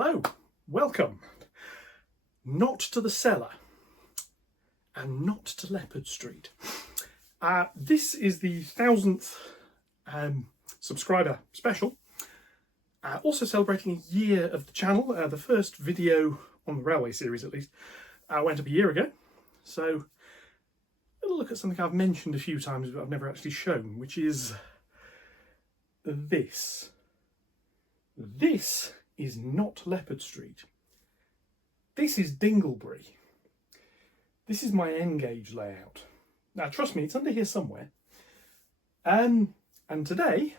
Hello, welcome. Not to the cellar and not to Leopard Street. This is the 1000th subscriber special. Also celebrating a year of the channel. The first video on the railway series, at least, went up a year ago. So, a look at something I've mentioned a few times but I've never actually shown, which is this. This is not Leopard Street. This is Dingleberry. This is my N-gauge layout. Now, trust me, it's under here somewhere. And today,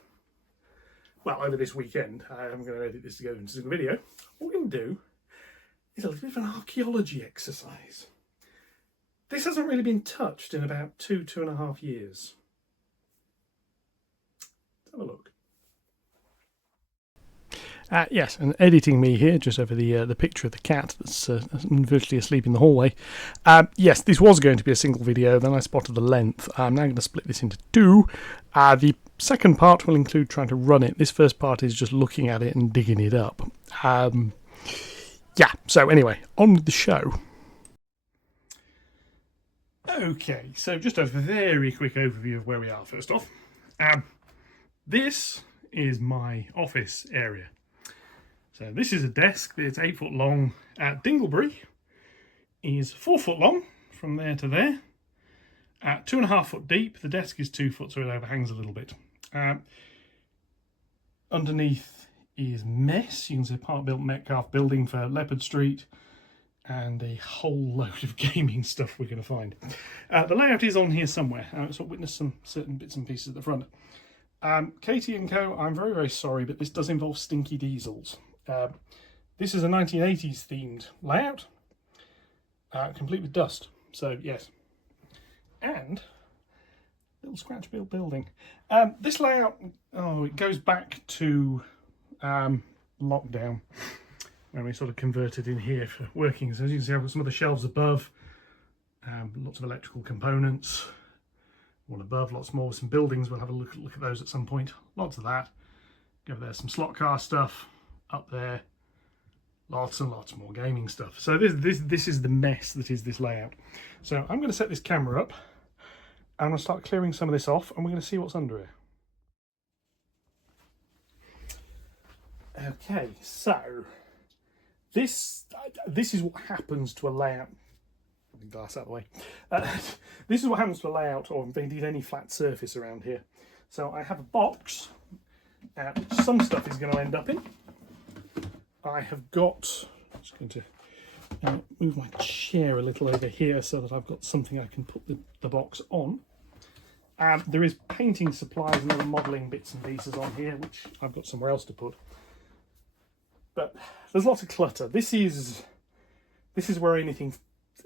well, over this weekend, I'm going to edit this together into a single video. What we're going to do is a little bit of an archaeology exercise. This hasn't really been touched in about 2.5 years. Let's have a look. Yes, and editing me here, just over the picture of the cat that's virtually asleep in the hallway. Yes, this was going to be a single video, then I spotted the length. I'm now going to split this into two. The second part will include trying to run it. This first part is just looking at it and digging it up. Yeah, so anyway, on with the show. Okay, so just a very quick overview of where we are first off. This is my office area. So this is a desk that's 8 foot long. Dingleberry is 4 foot long from there to there. 2.5 foot deep. The desk is 2 foot, so it overhangs a little bit. Underneath is mess. You can see a part-built Metcalf building for Leopard Street and a whole load of gaming stuff we're going to find. The layout is on here somewhere. So witness some certain bits and pieces at the front. Katie & Co, I'm very, very sorry, but this does involve stinky diesels. This is a 1980s themed layout, complete with dust, so yes. And, little scratch built building. This layout, it goes back to lockdown, when we sort of converted in here for working. So as you can see, I've got some of the shelves above, lots of electrical components. One above, lots more with some buildings. We'll have a look at those at some point. Lots of that. Go over there, some slot car stuff. Up there, lots and lots more gaming stuff. So this is the mess that is this layout. So I'm going to set this camera up. I'm going to start clearing some of this off, and we're going to see what's under it. Okay, so this is what happens to a layout. Glass out of the way. This is what happens to a layout, or indeed any flat surface around here. So I have a box which some stuff is going to end up in. I have got, I'm just going to move my chair a little over here so that I've got something I can put the box on. There is painting supplies and other modelling bits and pieces on here, which I've got somewhere else to put. But there's lots of clutter. This is where anything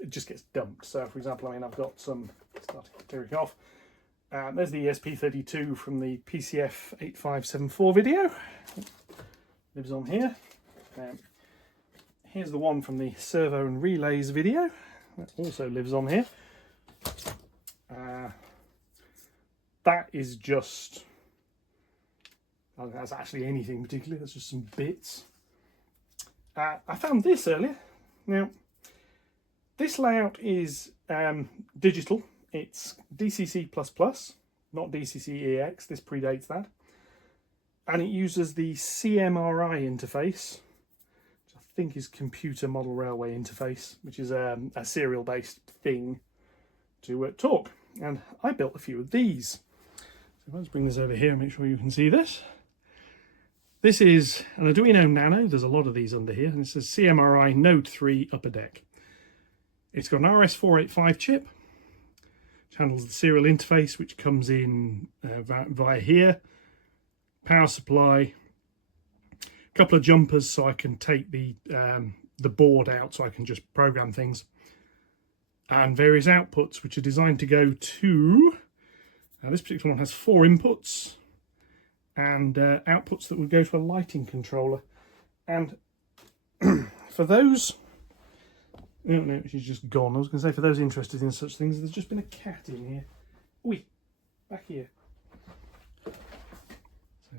just gets dumped. So, for example, I mean, I've got some, starting to clear it off. There's the ESP32 from the PCF 8574 video. Lives on here. Here's the one from the servo and relays video. That also lives on here. That is just, I don't think that's actually anything particularly. That's just some bits. I found this earlier. Now, this layout is digital. It's DCC++, not DCC-EX. This predates that. And it uses the CMRI interface, which I think is Computer Model Railway Interface, which is a serial-based thing to talk. And I built a few of these. So let's bring this over here and make sure you can see this. This is an Arduino Nano. There's a lot of these under here. And it says CMRI Node 3 Upper Deck. It's got an RS485 chip, which handles the serial interface, which comes in via here. Power supply, a couple of jumpers so I can take the board out so I can just program things, and various outputs which are designed to go to, this particular one has 4 inputs and outputs that would go to a lighting controller. And for those, no, she's just gone. I was going to say, for those interested in such things, there's just been a cat in here. Oi, back here.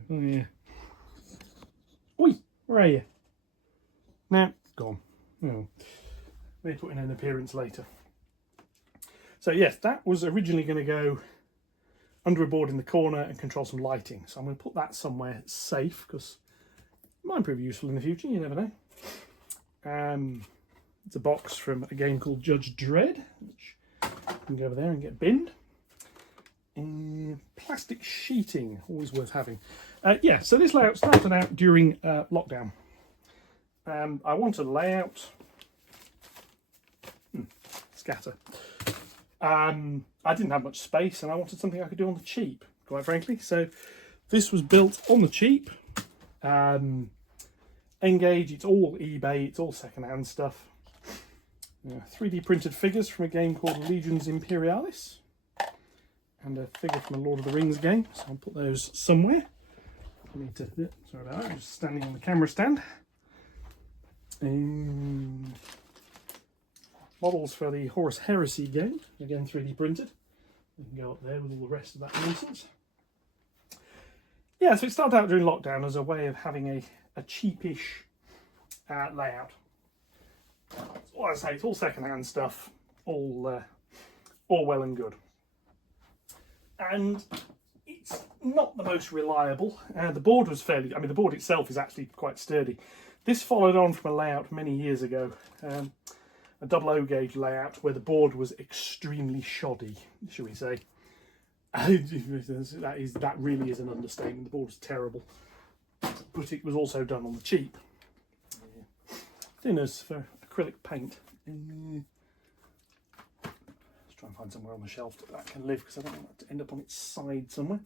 Oh yeah. Oi, where are you? Now, gone. Oh, may put in an appearance later. So yes, that was originally going to go under a board in the corner and control some lighting. So I'm going to put that somewhere safe because it might prove useful in the future, you never know. It's a box from a game called Judge Dredd, which you can go over there and get binned. Plastic sheeting, always worth having. Yeah, so this layout started out during lockdown. I want a layout. Scatter. I didn't have much space and I wanted something I could do on the cheap, quite frankly. So this was built on the cheap. Engage, it's all eBay, it's all second-hand stuff. 3D printed figures from a game called Legions Imperialis. And a figure from a Lord of the Rings game, so I'll put those somewhere. I need to, sorry about that, I'm just standing on the camera stand. Models for the Horus Heresy game, again 3D printed. You can go up there with all the rest of that nonsense. Yeah, so it started out during lockdown as a way of having a cheapish layout. Well, as I say, it's all second-hand stuff, all well and good. And it's not the most reliable. The board was fairly, I mean, the board itself is actually quite sturdy. This followed on from a layout many years ago, a double O gauge layout where the board was extremely shoddy, shall we say. That really is an understatement. The board was terrible, but it was also done on the cheap. Thinners for acrylic paint. Let's try and find somewhere on the shelf that can live because I don't want it to end up on its side somewhere.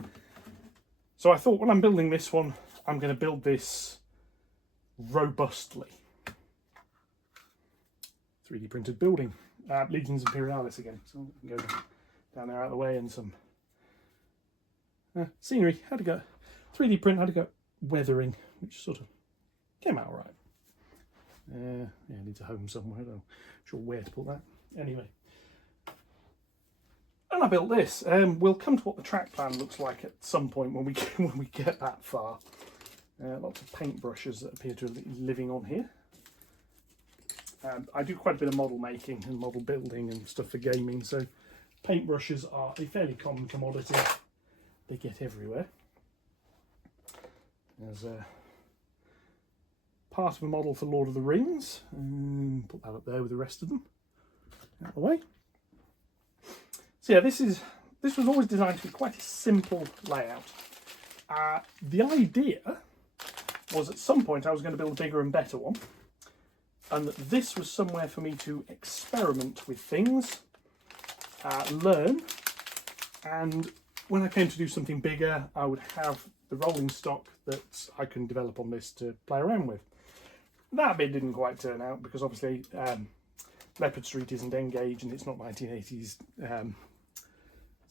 So I thought when I'm building this one, I'm going to build this robustly. 3D printed building. Legions Imperialis again. So we can go down there out of the way and some scenery. Had to go 3D print, had to go weathering, which sort of came out all right. Yeah, I need to home somewhere. I'm not sure where to put that. Anyway. And I built this. We'll come to what the track plan looks like at some point when we get that far. Lots of paintbrushes that appear to be living on here. I do quite a bit of model making and model building and stuff for gaming, so paintbrushes are a fairly common commodity. They get everywhere. There's a part of a model for Lord of the Rings. Put that up there with the rest of them. Out of the way. So yeah, this was always designed to be quite a simple layout. The idea was at some point I was going to build a bigger and better one, and that this was somewhere for me to experiment with things, learn, and when I came to do something bigger, I would have the rolling stock that I can develop on this to play around with. That bit didn't quite turn out because obviously Leopard Street isn't Engage and it's not 1980s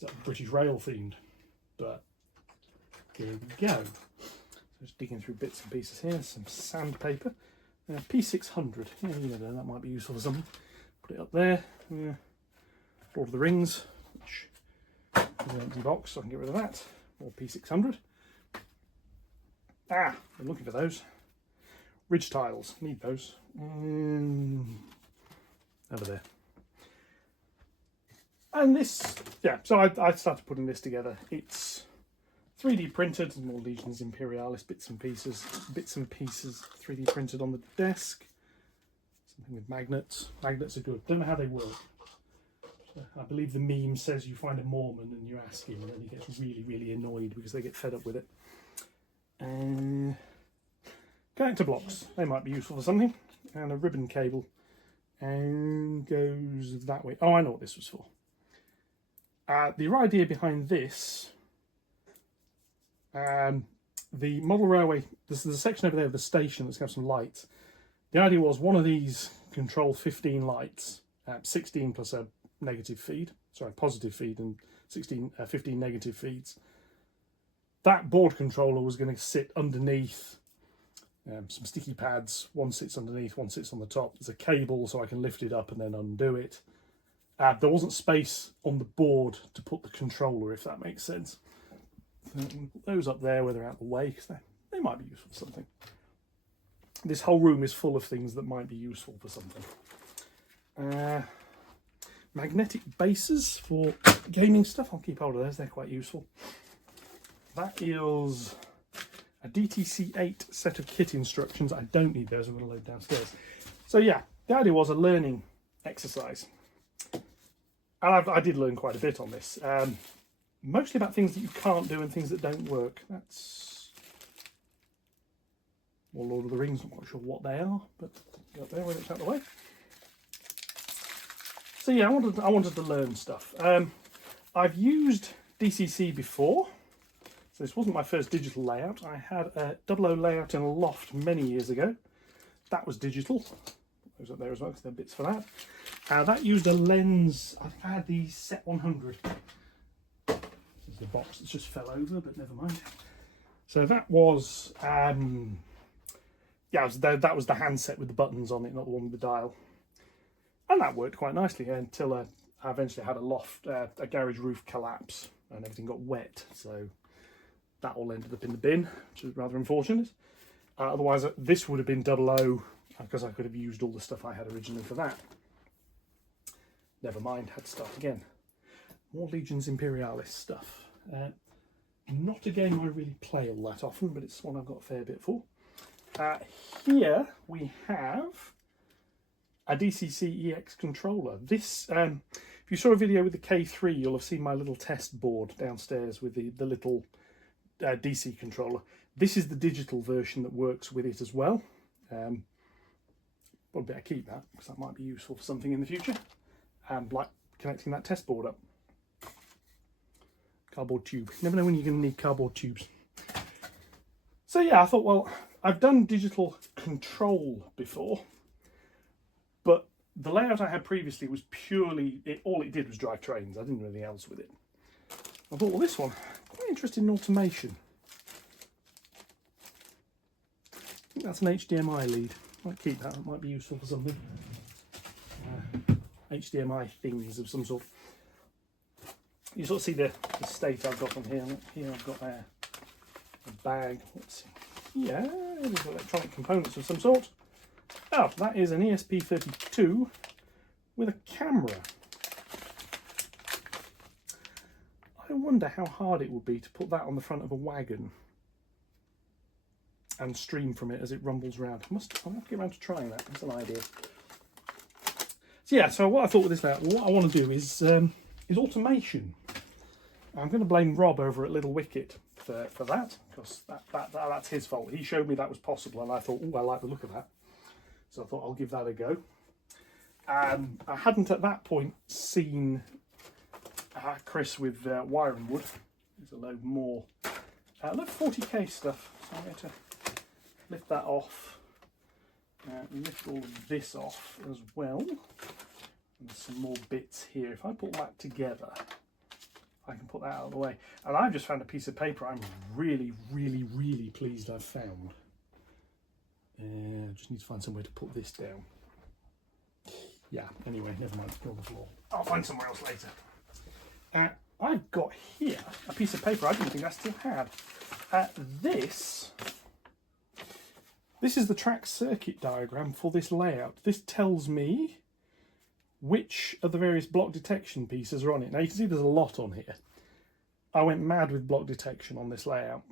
it's British Rail themed, but here we go. So just digging through bits and pieces here, some sandpaper. P600, yeah, you know, that might be useful for something. Put it up there. Lord of the Rings, which is an empty box, so I can get rid of that. More P600. I'm looking for those. Ridge tiles, need those. Over there. And this, yeah, so I started putting this together. It's 3D printed, more Legions Imperialis bits and pieces, 3D printed on the desk. Something with magnets. Magnets are good. Don't know how they work. So I believe the meme says you find a Mormon and you ask him, and then he gets really, really annoyed because they get fed up with it. Connector blocks. They might be useful for something. And a ribbon cable. And goes that way. Oh, I know what this was for. The idea behind this, the model railway, there's a section over there of the station that's got some lights. The idea was one of these control 15 lights, 16 plus a negative feed, sorry, positive feed, and 15 negative feeds. That board controller was going to sit underneath some sticky pads. One sits underneath, one sits on the top. There's a cable so I can lift it up and then undo it. There wasn't space on the board to put the controller, if that makes sense. So put those up there where they're out of the way, because they might be useful for something. this whole room is full of things that might be useful for something. Magnetic bases for gaming stuff. I'll keep hold of those, they're quite useful. That is a DTC8 set of kit instructions. I don't need those, I'm going to load downstairs. So yeah, the idea was a learning exercise. And I did learn quite a bit on this. Mostly about things that you can't do and things that don't work. That's more Lord of the Rings, not quite sure what they are, but go up there when it's out of the way. So yeah, I wanted to learn stuff. I've used DCC before, so this wasn't my first digital layout. I had a 00 layout in a loft many years ago. That was digital. Those up there as well, because there are bits for that. That used a lens. I think I had the Set 100. This is the box that just fell over, but never mind. So that was, yeah, that was the handset with the buttons on it, not the one with the dial. And that worked quite nicely until I eventually had a garage roof collapse and everything got wet. So that all ended up in the bin, which is rather unfortunate. Otherwise, this would have been 00 because I could have used all the stuff I had originally for that. Never mind, had to start again. More Legions Imperialis stuff. Not a game I really play all that often, but it's one I've got a fair bit for. Here we have a DCC EX controller. This, if you saw a video with the K3, you'll have seen my little test board downstairs with the little DC controller. This is the digital version that works with it as well. But better keep that because that might be useful for something in the future. Like connecting that test board up. Cardboard tube. Never know when you're going to need cardboard tubes. So yeah, I thought, well, I've done digital control before, but the layout I had previously was purely, all it did was drive trains. I didn't do anything else with it. I thought, well, this one, quite interested in automation. I think that's an HDMI lead. Might keep that, it might be useful for something. HDMI things of some sort. You sort of see the state I've got on here. Here I've got a bag. Let's see. Yeah, there's electronic components of some sort. Oh, that is an ESP32 with a camera. I wonder how hard it would be to put that on the front of a wagon and stream from it as it rumbles around. I'll have to get around to trying that. That's an idea. So yeah, so what I thought with this layout, what I want to do is automation. I'm going to blame Rob over at Little Wicket for that, because that's his fault. He showed me that was possible, and I thought, oh, I like the look of that. So I thought I'll give that a go. I hadn't at that point seen Chris with wire and wood. There's a load more. A load of 40k stuff. So I'm going to lift that off. Lift all of this off as well. And some more bits here. If I put that together, I can put that out of the way. And I've just found a piece of paper I'm really, really, really pleased I've found. Just need to find somewhere to put this down. Yeah, anyway, never mind, it's on the floor. I'll find somewhere else later. I've got here a piece of paper I didn't think I still had. This is the track circuit diagram for this layout. This tells me which of the various block detection pieces are on it. Now you can see there's a lot on here. I went mad with block detection on this layout.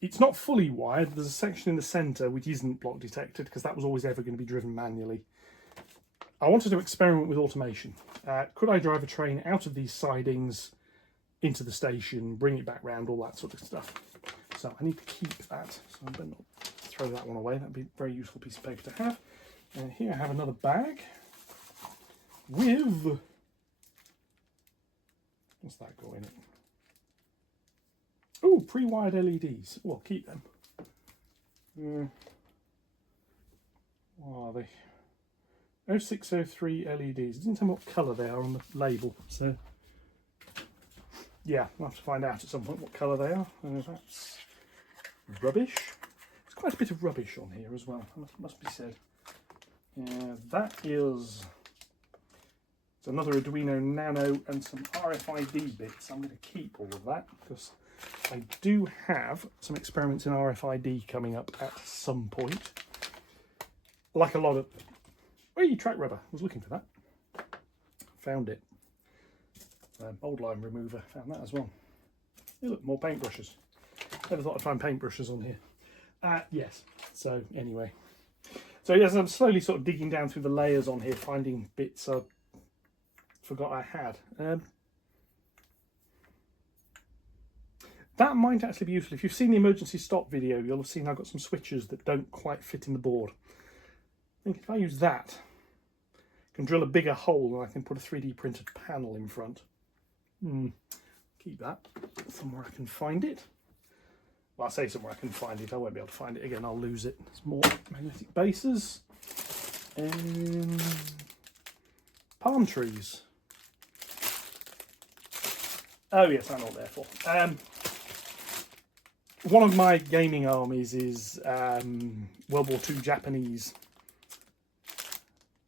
It's not fully wired. There's a section in the centre which isn't block detected because that was always ever going to be driven manually. I wanted to experiment with automation. Could I drive a train out of these sidings into the station, bring it back round, all that sort of stuff. So I need to keep that. So I better not throw that one away. That'd be a very useful piece of paper to have. And here I have another bag with, what's that got in it? Oh, pre-wired LEDs. Well, keep them. What are they? 0603 LEDs. It doesn't tell me what colour they are on the label. So, yeah, I'll have to find out at some point what colour they are. That's rubbish. There's quite a bit of rubbish on here as well, must be said. Yeah, that is, it's another Arduino Nano and some RFID bits. I'm going to keep all of that because I do have some experiments in RFID coming up at some point. Like a lot of... Oh, track rubber. I was looking for that. Found it. Old line remover. Found that as well. Hey, look, more paintbrushes. Never thought I'd find paintbrushes on here. Yes. So, anyway. So, yes, I'm slowly sort of digging down through the layers on here, finding bits I forgot I had. That might actually be useful. If you've seen the emergency stop video, you'll have seen I've got some switches that don't quite fit in the board. I think if I use that, I can drill a bigger hole and I can put a 3D printed panel in front. Keep that somewhere I can find it. Well, I say somewhere I can find it. I won't be able to find it again. I'll lose it. There's more magnetic bases. Palm trees. Oh yes, I know what they're for. One of my gaming armies is World War II Japanese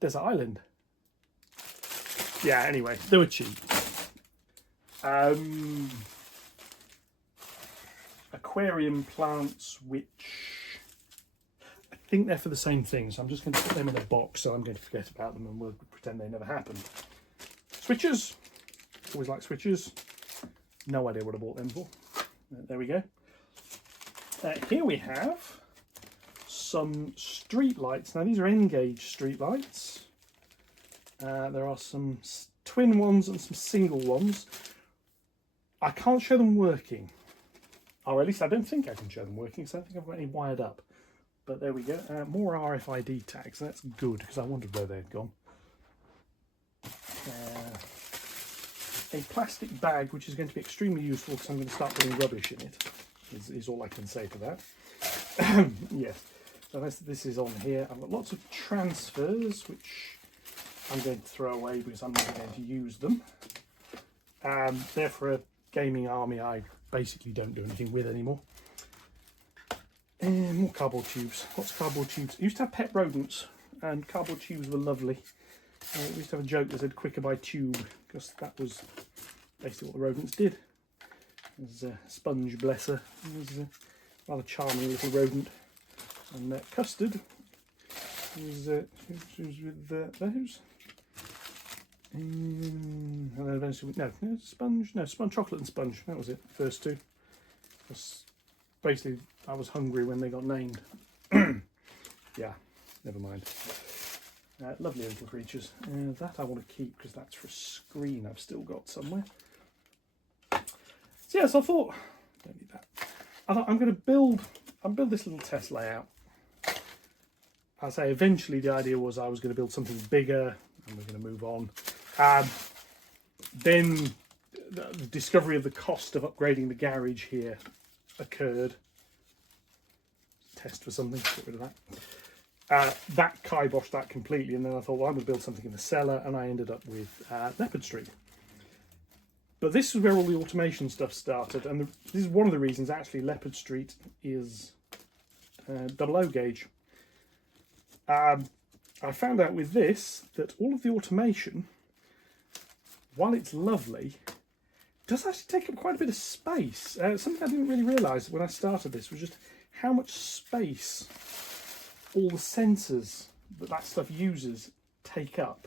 desert island. Yeah, anyway, they were cheap. Aquarium plants, which I think they're for the same thing, so I'm just going to put them in a box, so I'm going to forget about them and we'll pretend they never happened. Switches. Always like switches. No idea what I bought them for. There we go. Here we have some street lights. Now these are N-gauge street lights. There are some twin ones and some single ones. I can't show them working. Or at least I don't think I can show them working, so I don't think I've got any wired up. But there we go. More RFID tags. That's good, because I wondered where they'd gone. A plastic bag, which is going to be extremely useful because I'm going to start putting rubbish in it, is all I can say to that. Yes, so this is on here. I've got lots of transfers, which I'm going to throw away because I'm never going to use them. They're for a gaming army I basically don't do anything with anymore. And more cardboard tubes. Lots of cardboard tubes. I used to have pet rodents, and cardboard tubes were lovely. We used to have a joke that said quicker by tube, because that was basically what the rodents did. There's a sponge, bless her. There's a rather charming little rodent. And Custard was with those. Sponge, chocolate and sponge. That was it, first two. Basically, I was hungry when they got named. Yeah, never mind. Lovely little creatures. That I want to keep because that's for a screen I've still got somewhere. So yes, I thought, don't need that. I thought I'm going to build this little test layout. I say eventually the idea was I was going to build something bigger and we're going to move on. Then the discovery of the cost of upgrading the garage here occurred. Test for something, get rid of that. That kiboshed that completely, and then I thought, well, I'm going to build something in the cellar, and I ended up with Leopard Street. But this is where all the automation stuff started, and this is one of the reasons actually Leopard Street is 00 gauge. I found out with this that all of the automation, while it's lovely, does actually take up quite a bit of space. Something I didn't really realise when I started this was just how much space all the sensors that stuff uses take up,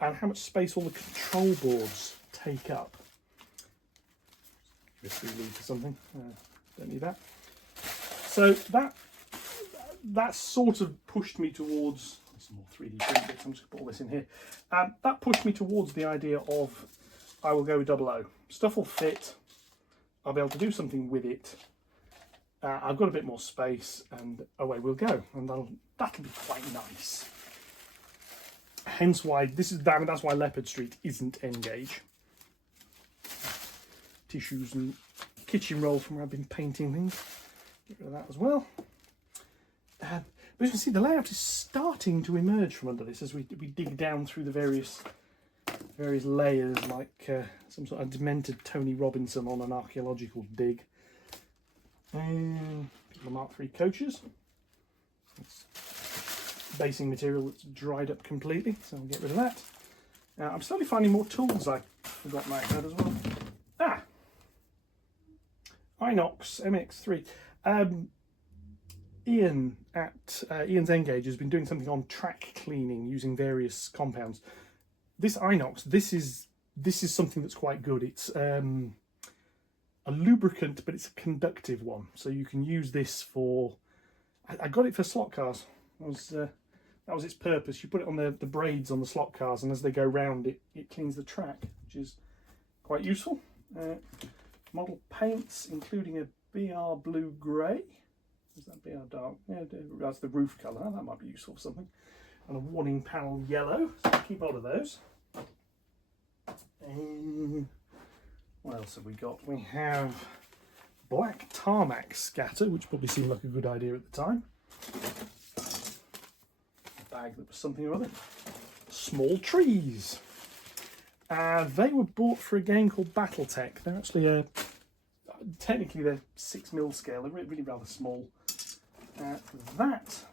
and how much space all the control boards take up. USB lead for something. Don't need that. So that sort of pushed me towards some more 3D print bits. I'm just going to put all this in here. That pushed me towards the idea of I will go with 00. Stuff will fit. I'll be able to do something with it. I've got a bit more space, and away we'll go, and that'll be quite nice. Hence why that's why Leopard Street isn't N-gauge. Tissues and kitchen roll from where I've been painting things. Get rid of that as well. But as you can see, the layout is starting to emerge from under this as we dig down through the various layers, like some sort of demented Tony Robinson on an archaeological dig. And the Mark III coaches. It's basing material that's dried up completely, so I'll get rid of that. I'm slowly finding more tools I've forgotten I had as well. Inox MX3. Ian at Ian's Engage has been doing something on track cleaning using various compounds. This Inox, this is something that's quite good. It's a lubricant, but it's a conductive one, so you can use this for. I got it for slot cars. That was its purpose. You put it on the braids on the slot cars, and as they go round, it cleans the track, which is quite useful. Model paints, including a BR blue grey. Is that BR dark? Yeah, that's the roof colour. That might be useful for something. And a warning panel yellow. So keep hold of those. What else have we got? We have black tarmac scatter, which probably seemed like a good idea at the time. A bag that was something or other. Small trees. They were bought for a game called Battletech. They're actually technically they're 6mm scale. They're really rather small. That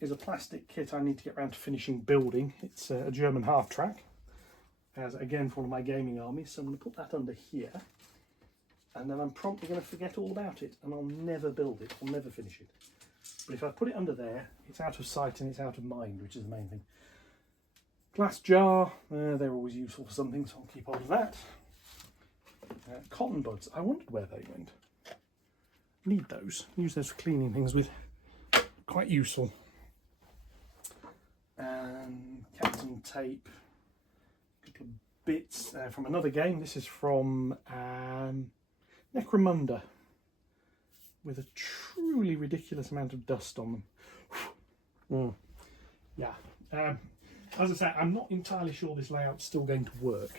is a plastic kit I need to get around to finishing building. It's a German half track, as again for one of my gaming armies. So I'm going to put that under here, and then I'm promptly going to forget all about it, and I'll never build it. I'll never finish it. But if I put it under there, it's out of sight and it's out of mind, which is the main thing. Glass jar, they're always useful for something, so I'll keep hold of that. Cotton buds, I wondered where they went. Need those, use those for cleaning things with. Quite useful. And captain tape, a couple of bits from another game. This is from Necromunda, with a truly ridiculous amount of dust on them. Yeah. As I say, I'm not entirely sure this layout's still going to work.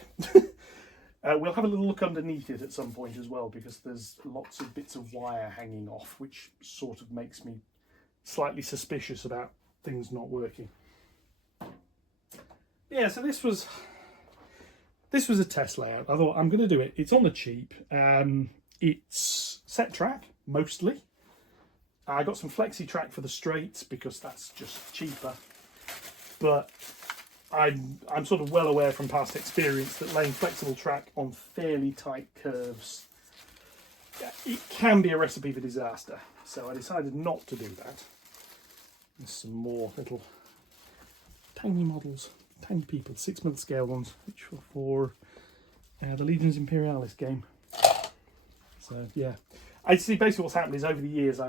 We'll have a little look underneath it at some point as well, because there's lots of bits of wire hanging off, which sort of makes me slightly suspicious about things not working. Yeah, so this was a test layout. I thought I'm going to do it. It's on the cheap. It's set track mostly. I got some flexi track for the straights because that's just cheaper. But I'm sort of well aware from past experience that laying flexible track on fairly tight curves, it can be a recipe for disaster. So I decided not to do that. There's some more little tiny models, tiny people, 6mm scale ones, which were for the Legions Imperialis game. So yeah, I see basically what's happened is over the years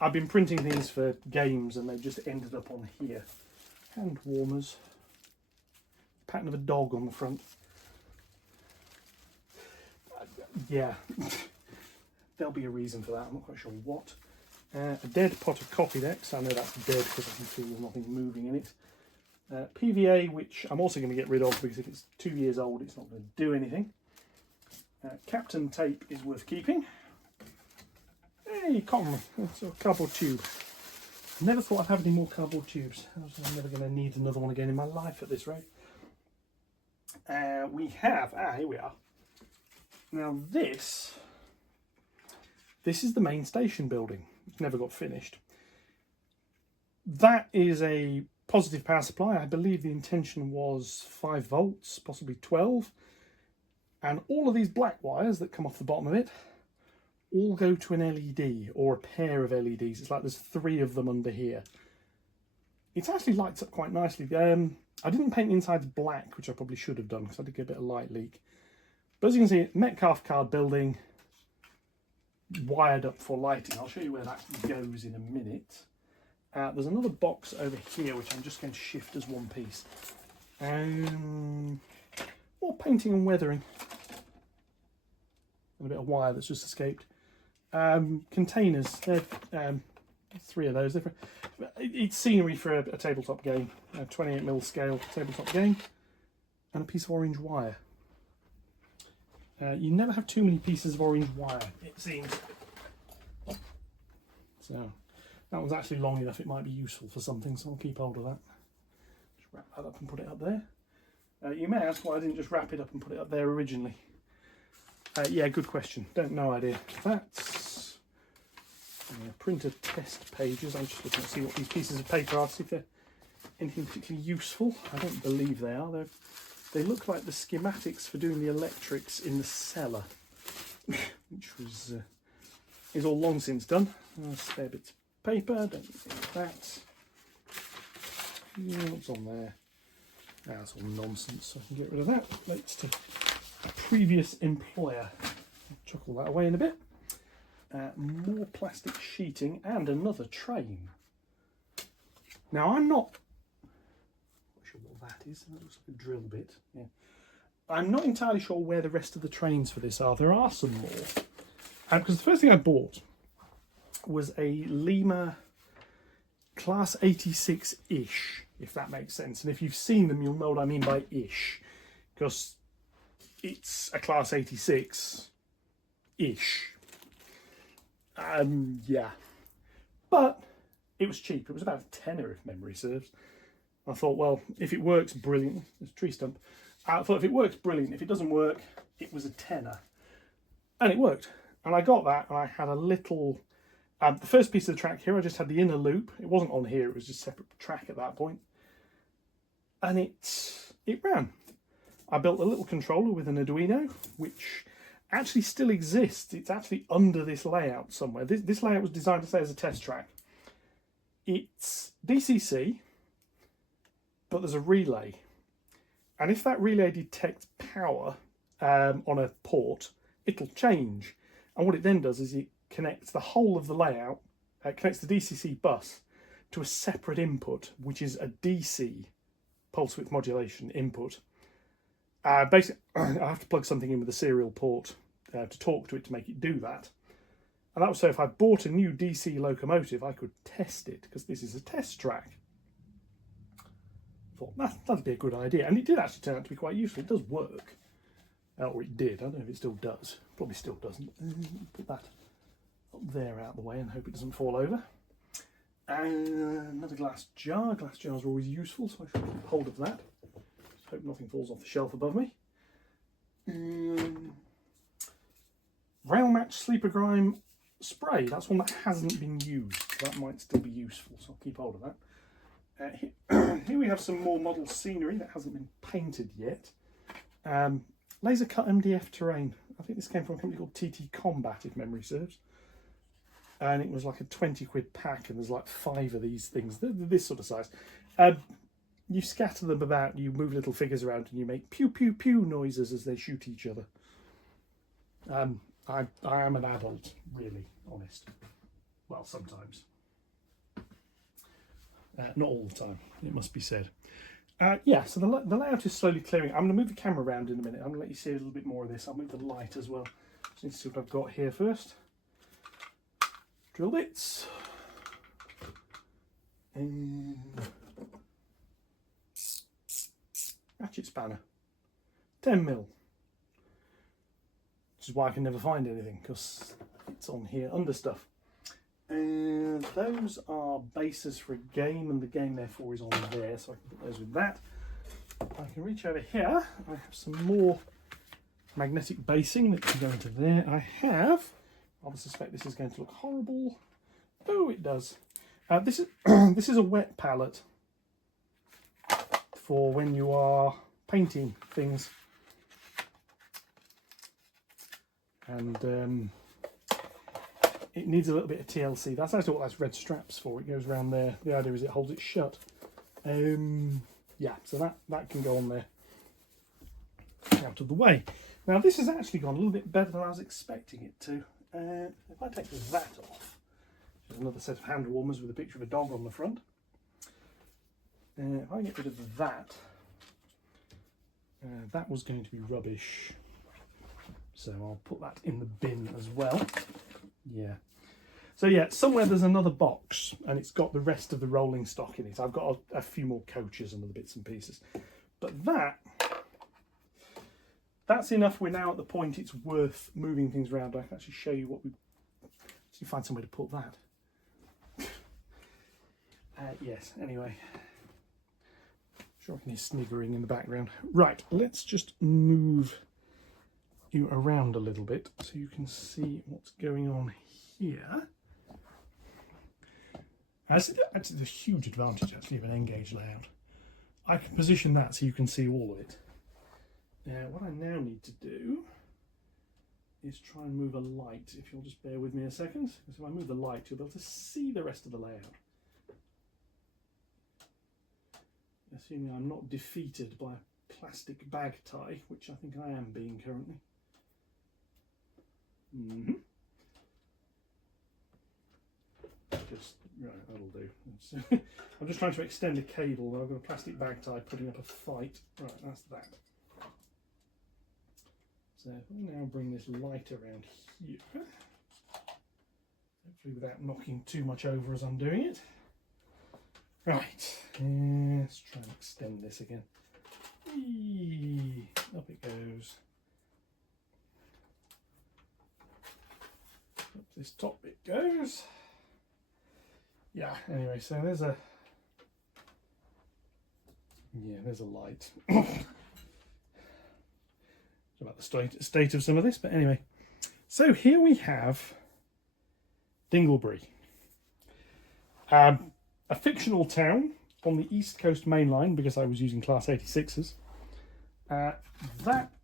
I've been printing things for games and they've just ended up on here. Hand warmers, pattern of a dog on the front. Yeah, there'll be a reason for that. I'm not quite sure what. A dead pot of copy decks. I know that's dead because I can feel there's nothing moving in it. PVA, which I'm also going to get rid of because if it's 2 years old, it's not going to do anything. Captain tape is worth keeping. Hey, cotton, it's a cardboard tube. Never thought I'd have any more cardboard tubes. I'm never going to need another one again in my life at this rate. We have, here we are. Now this is the main station building. It never got finished. That is a positive power supply. I believe the intention was 5 volts, possibly 12. And all of these black wires that come off the bottom of it all go to an LED or a pair of LEDs. It's like there's 3 of them under here. It actually lights up quite nicely. I didn't paint the insides black, which I probably should have done because I did get a bit of light leak. But as you can see, Metcalf card building, wired up for lighting. I'll show you where that goes in a minute. There's another box over here, which I'm just going to shift as one piece. More painting and weathering. And a bit of wire that's just escaped. Containers, 3 of those. It's scenery for a tabletop game, a 28mm scale tabletop game, and a piece of orange wire. You never have too many pieces of orange wire, it seems. So that one's actually long enough, it might be useful for something, so I'll keep hold of that. Just wrap that up and put it up there. You may ask why I didn't just wrap it up and put it up there originally. Yeah, good question. No idea. That's printer test pages. I'm just looking to see what these pieces of paper are, see if they're anything particularly useful. I don't believe they are. They look like the schematics for doing the electrics in the cellar. which was is all long since done. Spare bits of paper, don't need that. What's on there? That's all nonsense, so I can get rid of that. Relates to a previous employer. I'll chuck all that away in a bit. More plastic sheeting and another train. Now I'm not sure what that is. That looks like a drill bit. Yeah. I'm not entirely sure where the rest of the trains for this are. There are some more. Because the first thing I bought was a Lima Class 86-ish, if that makes sense. And if you've seen them, you'll know what I mean by ish. Because it's a Class 86-ish. Yeah. But it was cheap. It was about a tenner, if memory serves. I thought, well, if it works, brilliant. There's a tree stump. I thought, if it works, brilliant. If it doesn't work, it was a tenner. And it worked. And I got that, and I had a little... the first piece of the track here, I just had the inner loop. It wasn't on here, it was just a separate track at that point. And it ran. I built a little controller with an Arduino, which actually still exists. It's actually under this layout somewhere. This layout was designed to stay as a test track. It's DCC, but there's a relay. And if that relay detects power on a port, it'll change. And what it then does is it connects the whole of the layout, connects the DCC bus to a separate input, which is a DC pulse width modulation input. Basically, I have to plug something in with a serial port to talk to it to make it do that. And that was so if I bought a new DC locomotive, I could test it, because this is a test track. I thought, that'd be a good idea. And it did actually turn out to be quite useful. It does work. Or it did. I don't know if it still does. Probably still doesn't. Put that up there out of the way and hope it doesn't fall over. And another glass jar. Glass jars are always useful, so I should keep hold of that. Just hope nothing falls off the shelf above me. Rail Match Sleeper Grime spray. That's one that hasn't been used. That might still be useful, so I'll keep hold of that. Here we have some more model scenery that hasn't been painted yet. Laser cut MDF terrain. I think this came from a company called TT Combat, if memory serves. And it was like a 20 quid pack, and there's like 5 of these things, this sort of size. You scatter them about, you move little figures around, and you make pew pew pew noises as they shoot each other. I am an adult, really, honest. Well, sometimes. Not all the time, it must be said. Yeah, so the layout is slowly clearing. I'm going to move the camera around in a minute. I'm going to let you see a little bit more of this. I'll move the light as well. Just need to see what I've got here first. Drill bits. Ratchet spanner. 10mm. Which is why I can never find anything, because it's on here under stuff. Those are bases for a game, and the game therefore is on there, so I can put those with that. I can reach over here. I have some more magnetic basing that can go into there. I have, I suspect this is going to look horrible. Oh, it does. This is a wet palette for when you are painting things. And it needs a little bit of TLC. That's actually what that's red strap's for. It goes around there. The idea is it holds it shut. Yeah, so that can go on there, out of the way. Now this has actually gone a little bit better than I was expecting it to. If I take that off, there's another set of hand warmers with a picture of a dog on the front. If I get rid of that, that was going to be rubbish. So I'll put that in the bin as well. Yeah. So yeah, somewhere there's another box, and it's got the rest of the rolling stock in it. I've got a few more coaches and other bits and pieces. But that's enough. We're now at the point it's worth moving things around. I can actually show you what we... So you find somewhere to put that. Yes, anyway. Sure I can hear sniggering in the background. Right, let's just move you around a little bit so you can see what's going on here. Actually, there's a huge advantage actually of an N-gauge layout. I can position that so you can see all of it. Now, what I now need to do is try and move a light, if you'll just bear with me a second. Because if I move the light, you'll be able to see the rest of the layout. Assuming I'm not defeated by a plastic bag tie, which I think I am being currently. Just, right, that'll do. I'm just trying to extend a cable. I've got a plastic bag tie putting up a fight. Right, that's that. So if I now bring this light around here, hopefully without knocking too much over as I'm doing it. Right, let's try and extend this again. Whee! Up it goes. Up this top bit goes. Yeah, anyway, so there's a light. About the state of some of this, but anyway. So here we have Dingleberry. A fictional town on the East Coast Main Line, because I was using Class 86s.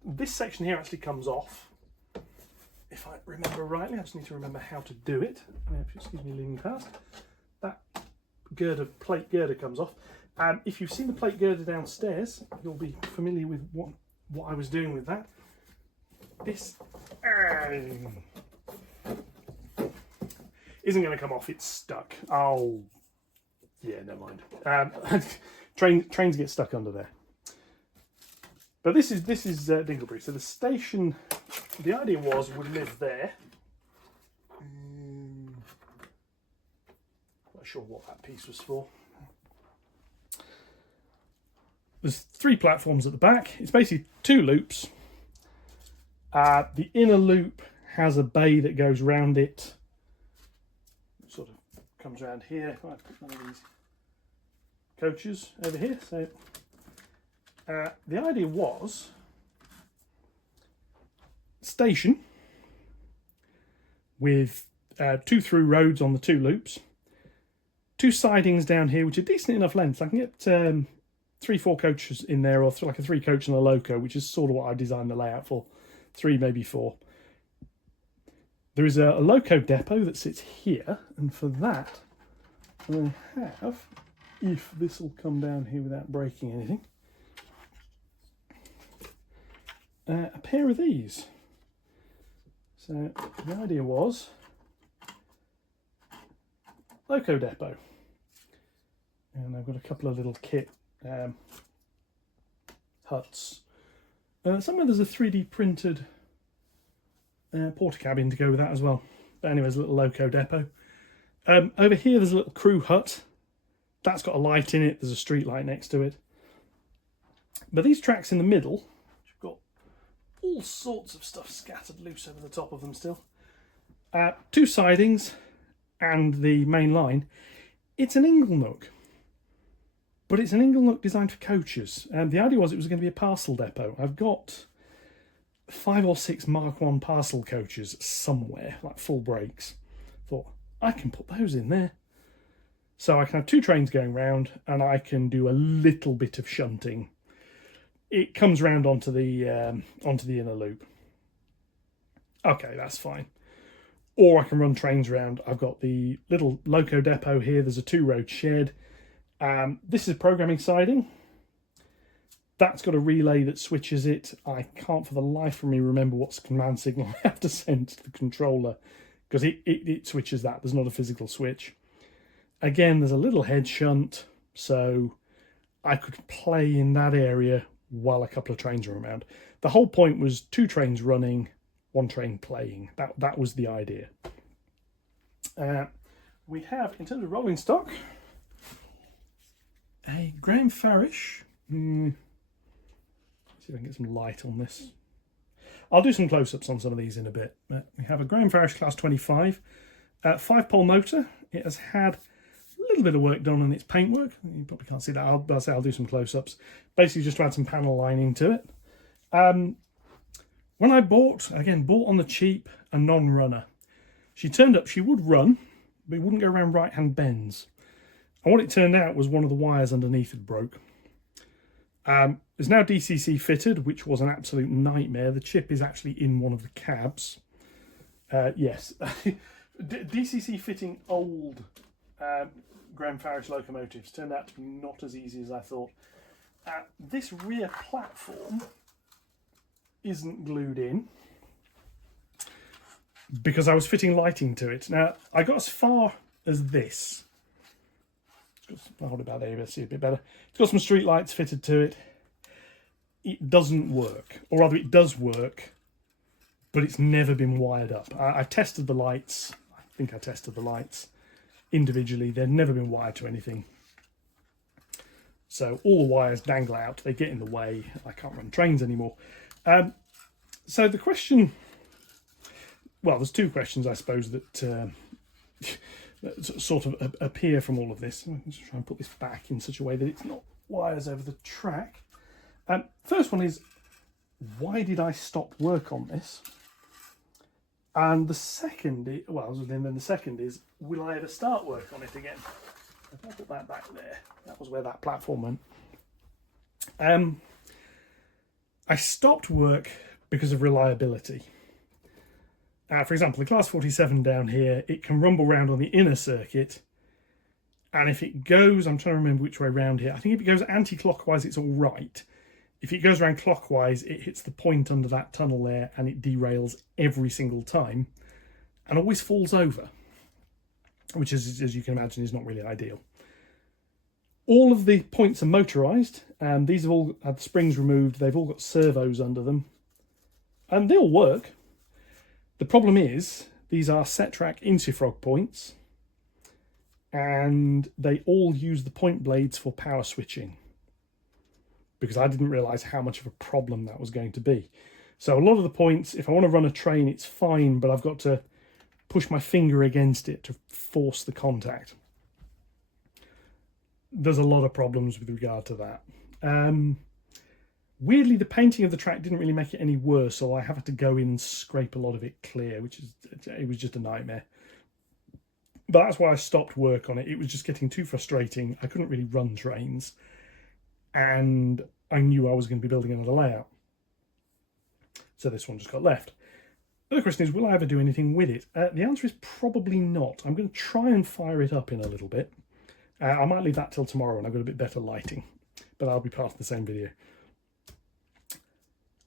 This section here actually comes off, if I remember rightly. I just need to remember how to do it. Excuse me leaning past. That plate girder comes off. If you've seen the plate girder downstairs, you'll be familiar with what I was doing with that. This isn't going to come off, it's stuck. Oh, yeah, never mind. Trains get stuck under there. But this is Dingleberry. So the station, the idea was, would live there. Not sure what that piece was for. There's 3 platforms at the back. It's basically 2 loops. The inner loop has a bay that goes round it. Sort of comes around here. I put one of these coaches over here. So the idea was station with 2 through roads on the 2 loops, 2 sidings down here, which are decent enough length. I can get 3-4 coaches in there, or like a 3 coach and a loco, which is sort of what I designed the layout for. 3, maybe 4. There is a loco depot that sits here, and for that I have, if this will come down here without breaking anything, a pair of these. So the idea was loco depot, and I've got a couple of little kit huts. Somewhere there's a 3D printed porter cabin to go with that as well. But anyway, there's a little loco depot. Over here there's a little crew hut. That's got a light in it. There's a street light next to it. But these tracks in the middle, which have got all sorts of stuff scattered loose over the top of them still. 2 sidings and the main line. It's an inglenook. But it's an inglenook designed for coaches. And the idea was it was going to be a parcel depot. I've got 5 or 6 Mark 1 parcel coaches somewhere, like full brakes. Thought, I can put those in there. So I can have 2 trains going round, and I can do a little bit of shunting. It comes round onto the inner loop. Okay, that's fine. Or I can run trains round. I've got the little loco depot here. There's a 2-road shed. This is programming siding. That's got a relay that switches it. I can't for the life of me remember what's the command signal I have to send to the controller, because it switches that. There's not a physical switch. Again, there's a little head shunt, so I could play in that area while a couple of trains are around. The whole point was 2 trains running, 1 train playing. That was the idea. We have, in terms of rolling stock, a Graham Farish. See if I can get some light on this. I'll do some close-ups on some of these in a bit. But we have a Graham Farish Class 25, 5-pole motor. It has had a little bit of work done on its paintwork. You probably can't see that. I'll do some close-ups. Basically, just to add some panel lining to it. When I bought on the cheap, a non-runner. She turned up. She would run, but it wouldn't go around right-hand bends. And what it turned out was one of the wires underneath had broke. It's now DCC fitted, which was an absolute nightmare. The chip is actually in one of the cabs. Yes, DCC fitting old Graham Farish locomotives turned out to be not as easy as I thought. This rear platform isn't glued in because I was fitting lighting to it. Now, I got as far as this. I'll hold it about there, you'll see it a bit better. It's got some street lights fitted to it. It doesn't work, or rather it does work, but it's never been wired up. I tested the lights, I think I tested the lights individually. They've never been wired to anything. So all the wires dangle out, they get in the way. I can't run trains anymore. So the question, well, there's two questions, I suppose, that sort of appear from all of this. I'm just try and put this back in such a way that it's not wires over the track. First one is, why did I stop work on this? And the second, the second is, will I ever start work on it again? If I put that back there, that was where that platform went. I stopped work because of reliability. For example, the Class 47 down here, it can rumble round on the inner circuit. And if it goes, I'm trying to remember which way round here. I think if it goes anti-clockwise, it's all right. If it goes around clockwise, it hits the point under that tunnel there and it derails every single time and always falls over, which is, as you can imagine, is not really ideal. All of the points are motorised, and these have all had the springs removed. They've all got servos under them, and they all work. The problem is, these are set track Insifrog points, and they all use the point blades for power switching, because I didn't realise how much of a problem that was going to be. So a lot of the points, if I want to run a train, it's fine, but I've got to push my finger against it to force the contact. There's a lot of problems with regard to that. Weirdly, the painting of the track didn't really make it any worse, so I have to go in and scrape a lot of it clear, it was just a nightmare. But that's why I stopped work on it. It was just getting too frustrating. I couldn't really run trains, and I knew I was going to be building another layout. So this one just got left. The other question is, will I ever do anything with it? The answer is probably not. I'm going to try and fire it up in a little bit. I might leave that till tomorrow when I've got a bit better lighting, but that'll be part of the same video.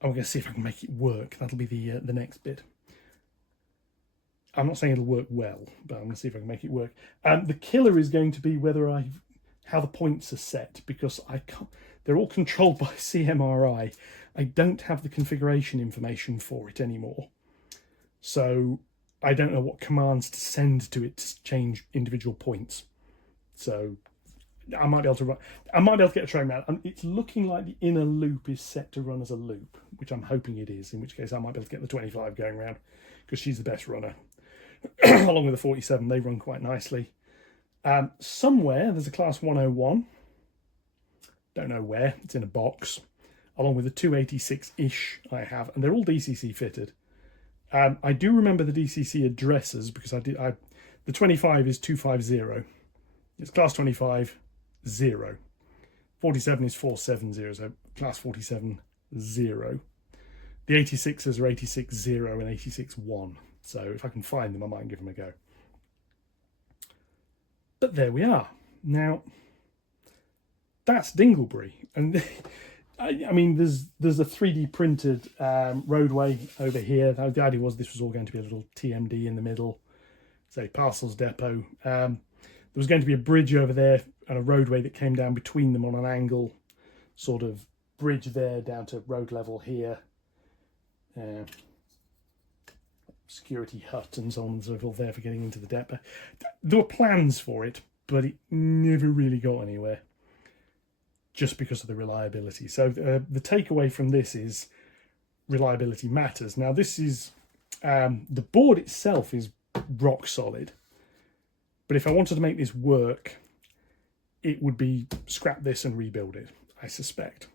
I'm going to see if I can make it work. That'll be the next bit. I'm not saying it'll work well, but I'm going to see if I can make it work. The killer is going to be how the points are set, because I can't. They're all controlled by CMRI. I don't have the configuration information for it anymore, so I don't know what commands to send to it to change individual points. So I might be able to get a train round. And it's looking like the inner loop is set to run as a loop, which I'm hoping it is, in which case I might be able to get the 25 going round, because she's the best runner. Along with the 47, they run quite nicely. Somewhere there's a Class 101. Don't know where. It's in a box, along with the 286-ish I have, and they're all DCC fitted. I do remember the DCC addresses, because the 25 is 250. It's Class 25 0. 47 is 470, so Class 47 0. The 86s are 86 0 and 86 1. So if I can find them, I might give them a go. But there we are. Now, that's Dingleberry. And I mean, there's a 3D printed roadway over here. The idea was this was all going to be a little TMD in the middle, say parcels depot. There was going to be a bridge over there and a roadway that came down between them on an angle, sort of bridge there down to road level here. Security hut and so on and so forth there for getting into the depot. There were plans for it, but it never really got anywhere, just because of the reliability. So the takeaway from this is reliability matters. Now this is, the board itself is rock solid, but if I wanted to make this work, it would be scrap this and rebuild it, I suspect.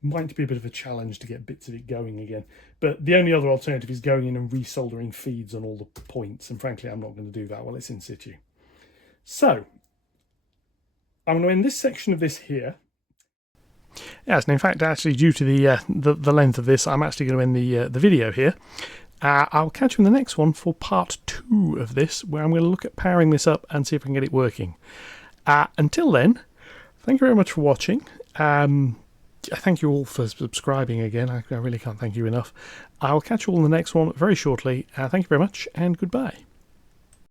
Might be a bit of a challenge to get bits of it going again, but the only other alternative is going in and resoldering feeds on all the points, and frankly I'm not going to do that while it's in situ. So I'm going to end this section of this here. Yes, and in fact, actually, due to the length of this, I'm actually going to end the video here. I'll catch you in the next one for part 2 of this, where I'm going to look at powering this up and see if I can get it working. Until then, thank you very much for watching. Thank you all for subscribing again. I really can't thank you enough. I'll catch you all in the next one very shortly. Thank you very much, and goodbye.